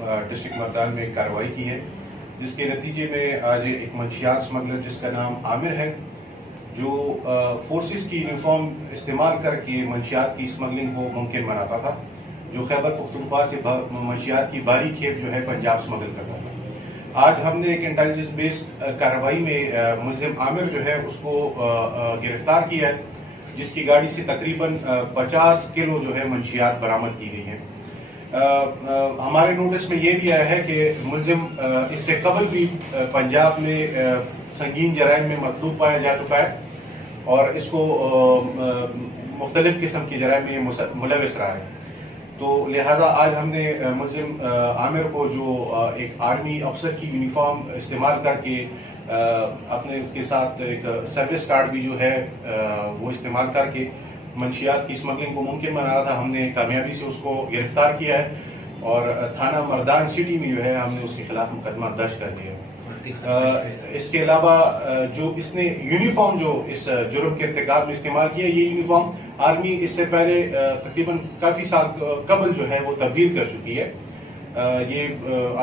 District Mardan में कार्रवाई की है, जिसके नतीजे में आज एक मंशियात स्मगलर जिसका नाम आमिर है, जो फोर्सेस की यूनिफॉर्म इस्तेमाल करके मंशियात की स्मगलिंग को मुमकिन बनाता था, जो खैबर पख्तूनख्वा से मंशियात की बारी खेप जो है पंजाब स्मगल करता था। आज हमने एक इंटेलिजेंस बेस्ड कार्रवाई में मुलजिम आमिर जो है उसको गिरफ्तार किया है, जिसकी गाड़ी से तकरीबन 50 किलो जो है मंशियात बरामद की गई हैं। हमारे नोटिस में ये भी आया है कि मुलजिम इससे कबल भी पंजाब में संगीन जराइम में मतलूब पाया जा चुका है और इसको मुख्तलिफ किस्म के जराइम में मुलविस रहा है। तो लिहाजा आज हमने मुलजिम आमिर को, जो एक आर्मी अफसर की यूनिफॉर्म इस्तेमाल करके अपने के साथ एक सर्विस कार्ड भी जो है वो इस्तेमाल करके मंशियात की स्मगलिंग को मुमकिन बना रहा था, हमने कामयाबी से उसको गिरफ्तार किया है और थाना मर्दान सिटी में जो है हमने उसके खिलाफ मुकदमा दर्ज कर दिया है। इसके अलावा जो इसने यूनिफॉर्म जो इस जुर्म के इर्तिकाब में इस्तेमाल किया, ये यूनिफॉर्म आर्मी इससे पहले तकरीबन काफ़ी साल कबल जो है वो तब्दील कर चुकी है। ये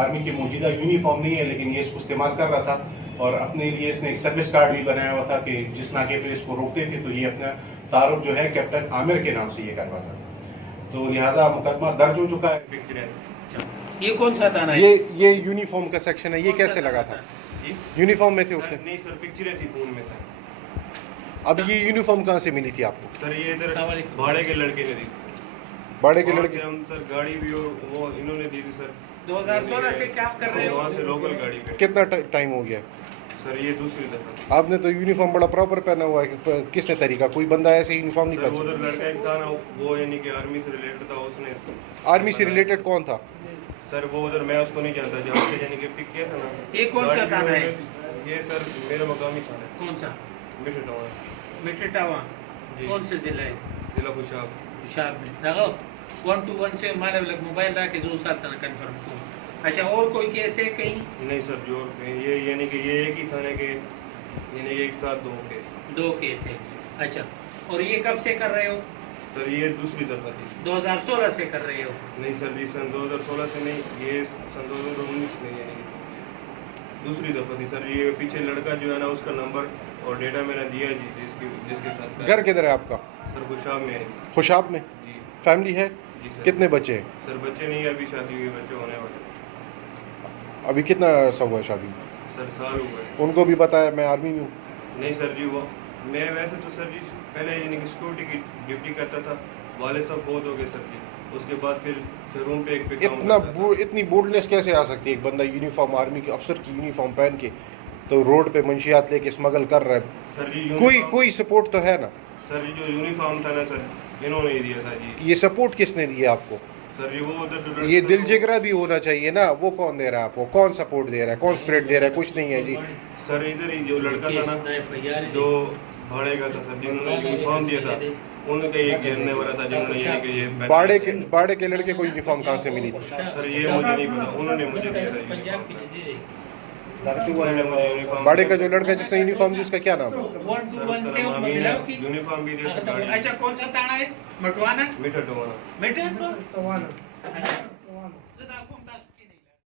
आर्मी की मौजूदा यूनिफॉर्म नहीं है, लेकिन ये इसको इस्तेमाल कर रहा था और अपने लिए इसने एक सर्विस कार्ड भी बनाया हुआ था कि जिस नाके पे इसको रोकते थे तो ये अपना तारुफ जो है कैप्टन आमिर के नाम से ये करवाता था। तो लिहाजा मुकदमा दर्ज हो चुका है। ये कौन सा थाना है? ये यूनिफॉर्म का सेक्शन है। ये कैसे लगा था? यूनिफॉर्म में थे उससे? नहीं सर, पिक्चरें थी फोन में सर। अब ये यूनिफॉर्म कहाँ से मिली थी आपको? सर ये इधर भाड़े के लड़के ने दी। भाड़े के लड़के? हम सर गाड़ी भी वो इन्होंने दी थी सर। 2016 से क्या कर रहे हो? वहाँ से लोकल गाड़ी पे। कितना टाइम हो गया सर? ये दूसरी दफा। आपने तो यूनिफॉर्म बड़ा प्रॉपर पहना हुआ है, किसने तरीका? कोई बंदा ऐसे यूनिफॉर्म नहीं पहन सर सकता? उधर लड़का एक था ना, वो यानी कि आर्मी से रिलेटेड था, उसने। आर्मी से रिलेटेड कौन था? सर वो उधर मैं उसको नहीं जानता, जहाँ से यानी कि पिक किया था ना। ये कौन सा थाना है? ये सर मेरा मकामी थाना है। कौन सा? मिठटावा। मिठटावा कौन से जिला है? जिला खुशाब। खुशाब में देखो 121 से माले वाला मोबाइल रहा के जो साथ था कंफर्म को। अच्छा, और कोई केस है कहीं? नहीं सर, जो ये यानी कि ये एक ही थाने के, यानी एक साथ दो केस है। अच्छा, और ये कब से कर रहे हो? सर ये दूसरी दफा थी। 2016 से कर रहे हो? नहीं सर जी, सन 2016 से नहीं, ये सन 2019 में यानी दूसरी दफा थी सर। ये पीछे लड़का जो है ना, उसका नंबर और डेटा मैंने दिया जी, जिसके साथ। घर किधर है आपका? सर खुशाब में है। खुशाब में? जी। फैमिली है? जी सर। कितने बच्चे हैं? सर बच्चे नहीं, अभी शादी हुई, बच्चे होने वाले। अभी कितना अर्सा हुआ है शादी? सर साल हुआ है। उनको भी बताया मैं आर्मी में हूँ? नहीं सर जी, वो मैं वैसे तो सर जी पहले यानी कि सिक्योरिटी की ड्यूटी करता था, वाले सब बहुत हो गए सर जी। उसके बाद फिर रूम पे एक पे काम इतनी बोल्डनेस कैसे आ सकती है? एक बंदा यूनिफॉर्म, आर्मी के अफसर की यूनिफॉर्म पहन के तो रोड पे मंशियात लेके स्मगल कर रहा है। सर जी कोई सपोर्ट तो है ना? सर जो यूनिफॉर्म था ना सर, इन्होंने ही दिया था जी। ये सपोर्ट किसने दिया आपको? सर जी वो उधर ये दिल जिगरा भी होना चाहिए ना। वो कौन दे रहा है आपको? कौन सपोर्ट दे रहा है? कौन स्प्रेड दे रहा है? कुछ नहीं है जी। सर इधर ही जो लड़का था ना, जो भाड़े का था सर, जिन्होंने यूनिफॉर्म दिया था, उनका ये गिरने वाला था, जिन्होंने यानी कि ये बाड़े के लड़के को यूनिफॉर्म कहाँ से मिली थी? सर ये मुझे नहीं पता, उन्होंने मुझे दिया था। बाड़े का जो लड़का जिसने यूनिफॉर्म दी, उसका क्या नाम है? 121 से यूनिफॉर्म भी दिया था। अच्छा, कौन सा थाना है? मटवाना? मिठटावा। मिठटावा।